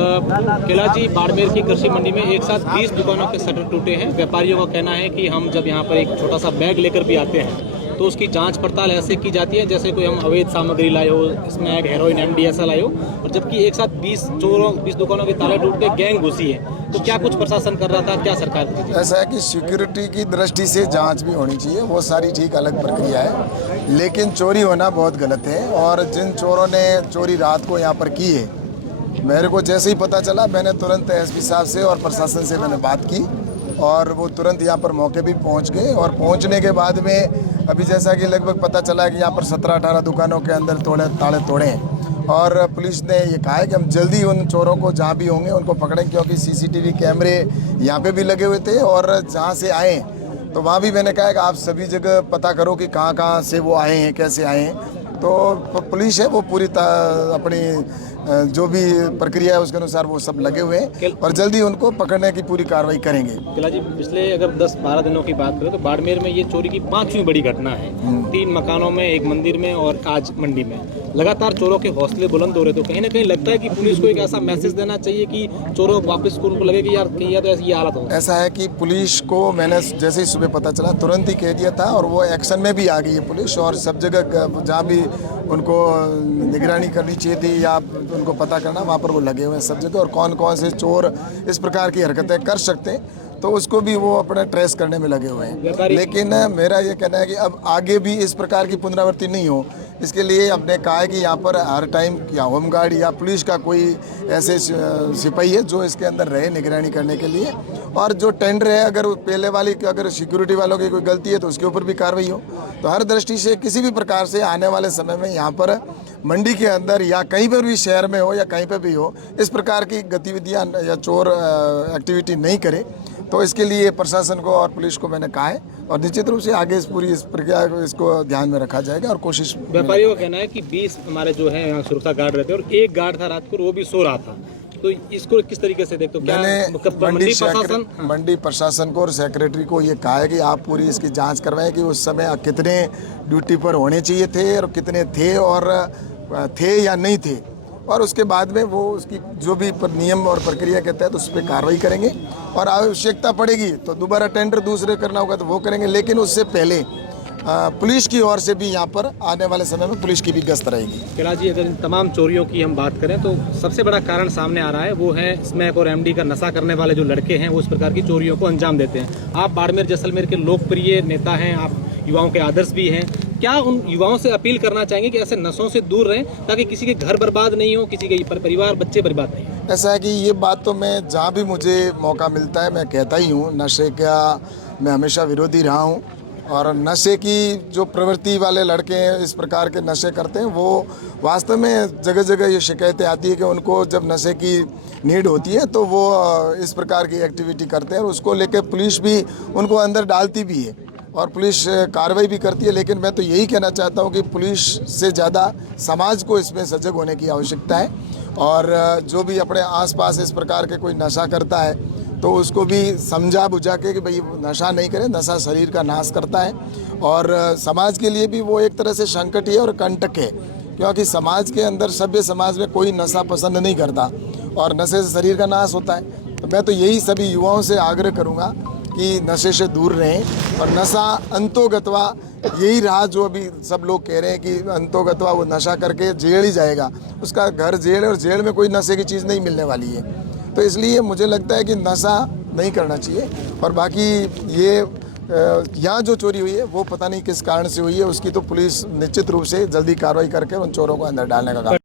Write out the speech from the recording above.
किला जी, बाड़मेर की कृषि मंडी में एक साथ 20 दुकानों के शटर टूटे हैं। व्यापारियों का कहना है कि हम जब यहाँ पर एक छोटा सा बैग लेकर भी आते हैं तो उसकी जांच पड़ताल ऐसे की जाती है जैसे कोई हम अवैध सामग्री लाए हो, स्मैक, हेरोइन, एमडी ऐसा लाए हो, और जबकि एक साथ 20 दुकानों के ताले टूट के गैंग घुसी है। तो क्या कुछ प्रशासन कर रहा था, क्या सरकार कर रही थी? ऐसा है कि सिक्योरिटी की दृष्टि से जांच भी होनी चाहिए, वो सारी ठीक अलग प्रक्रिया है, लेकिन चोरी होना बहुत गलत है। और जिन चोरों ने चोरी रात को यहाँ पर की है, मेरे को जैसे ही पता चला मैंने तुरंत एसपी साहब से और प्रशासन से मैंने बात की और वो तुरंत यहाँ पर मौके भी पहुँच गए। और पहुँचने के बाद में अभी जैसा कि लगभग पता चला है कि यहाँ पर 17-18 दुकानों के अंदर ताले तोड़े हैं और पुलिस ने ये कहा है कि हम जल्दी उन चोरों को जहाँ भी होंगे उनको पकड़ें, क्योंकि सीसीटीवी कैमरे यहाँ पे भी लगे हुए थे और जहाँ से आए तो वहाँ भी मैंने कहा है कि आप सभी जगह पता करो कि कहाँ से वो आए हैं, कैसे आए हैं। तो पुलिस है वो पूरी अपनी जो भी प्रक्रिया है उसके अनुसार वो सब लगे हुए हैं और जल्दी उनको पकड़ने की पूरी कार्रवाई करेंगे। किला जी, पिछले अगर 10-12 दिनों की बात करें तो बाड़मेर में ये चोरी की 5वीं बड़ी घटना है। 3 मकानों में, एक मंदिर में और आज मंडी में। लगातार चोरों के हौसले बुलंद हो रहे, तो कहीं ना कहीं लगता है कि पुलिस को एक ऐसा मैसेज देना चाहिए कि चोरों वापस उनको लगे कि यार कहीं या तो ऐसी हालत हो। ऐसा है कि पुलिस को मैंने जैसे ही सुबह पता चला तुरंत ही कह दिया था और वो एक्शन में भी आ गई है पुलिस, और सब जगह जहाँ भी उनको निगरानी करनी चाहिए थी या उनको पता करना, वहाँ पर वो लगे हुए हैं सब जगह। और कौन कौन से चोर इस प्रकार की हरकतें कर सकते हैं तो उसको भी वो अपना ट्रेस करने में लगे हुए हैं। लेकिन मेरा ये कहना है कि अब आगे भी इस प्रकार की पुनरावृत्ति नहीं हो, इसके लिए हमने कहा है कि यहाँ पर हर टाइम या होमगार्ड या पुलिस का कोई ऐसे सिपाही है जो इसके अंदर रहे निगरानी करने के लिए। और जो टेंडर है, अगर पहले वाली अगर सिक्योरिटी वालों की कोई गलती है तो उसके ऊपर भी कार्रवाई हो। तो हर दृष्टि से किसी भी प्रकार से आने वाले समय में यहाँ पर मंडी के अंदर या कहीं पर भी शहर में हो या कहीं पर भी हो, इस प्रकार की गतिविधियाँ या चोर एक्टिविटी नहीं करे। तो इसके लिए प्रशासन को और पुलिस को मैंने कहा है और निश्चित रूप से आगे इस पूरी प्रक्रिया को इसको ध्यान में रखा जाएगा और कोशिश। व्यापारियों का कहना है कि 20 हमारे जो है यहाँ सुरक्षा गार्ड रहते हैं और एक गार्ड था रात को, वो भी सो रहा था। तो इसको किस तरीके से देखते हो? क्या मंडी प्रशासन को और सेक्रेटरी को ये कहा है कि आप पूरी इसकी जांच करवाएं कि उस समय कितने ड्यूटी पर होने चाहिए थे और कितने थे और थे या नहीं थे, और उसके बाद में वो उसकी जो भी नियम और प्रक्रिया के तहत उस पर कार्रवाई करेंगे और आवश्यकता पड़ेगी तो दोबारा टेंडर दूसरे करना होगा तो वो करेंगे। लेकिन उससे पहले पुलिस की ओर से भी यहाँ पर आने वाले समय में पुलिस की भी गश्त रहेगी। किला जी, अगर इन तमाम चोरियों की हम बात करें तो सबसे बड़ा कारण सामने आ रहा है, वो है स्मैक और एमडी का नशा करने वाले जो लड़के हैं वो इस प्रकार की चोरियों को अंजाम देते हैं। आप बाड़मेर जैसलमेर के लोकप्रिय नेता हैं, आप युवाओं के आदर्श भी हैं, क्या उन युवाओं से अपील करना चाहेंगे कि ऐसे नशों से दूर रहें ताकि किसी के घर बर्बाद नहीं हो, किसी के परिवार बच्चे बर्बाद नहीं हो? ऐसा है कि ये बात तो मैं जहाँ भी मुझे मौका मिलता है मैं कहता ही हूँ, नशे का मैं हमेशा विरोधी रहा हूँ। और नशे की जो प्रवृत्ति वाले लड़के इस प्रकार के नशे करते हैं, वो वास्तव में जगह जगह ये शिकायतें आती है कि उनको जब नशे की नीड होती है तो वो इस प्रकार की एक्टिविटी करते हैं और उसको लेकर पुलिस भी उनको अंदर डालती भी है और पुलिस कार्रवाई भी करती है। लेकिन मैं तो यही कहना चाहता हूँ कि पुलिस से ज़्यादा समाज को इसमें सजग होने की आवश्यकता है और जो भी अपने आसपास इस प्रकार के कोई नशा करता है तो उसको भी समझा बुझा के कि भाई नशा नहीं करें, नशा शरीर का नाश करता है और समाज के लिए भी वो एक तरह से संकट ही है और कंटक है, क्योंकि समाज के अंदर, सभ्य समाज में कोई नशा पसंद नहीं करता और नशे से शरीर का नाश होता है। तो मैं तो यही सभी युवाओं से आग्रह करूँगा कि नशे से दूर रहें और नशा अंतोगत्वा यही रहा जो अभी सब लोग कह रहे हैं कि अंतोगत्वा वो नशा करके जेल ही जाएगा, उसका घर जेल है और जेल में कोई नशे की चीज़ नहीं मिलने वाली है। तो इसलिए मुझे लगता है कि नशा नहीं करना चाहिए। और बाकी ये यहाँ जो चोरी हुई है वो पता नहीं किस कारण से हुई है, उसकी तो पुलिस निश्चित रूप से जल्दी कार्रवाई करके उन चोरों को अंदर डालने का काम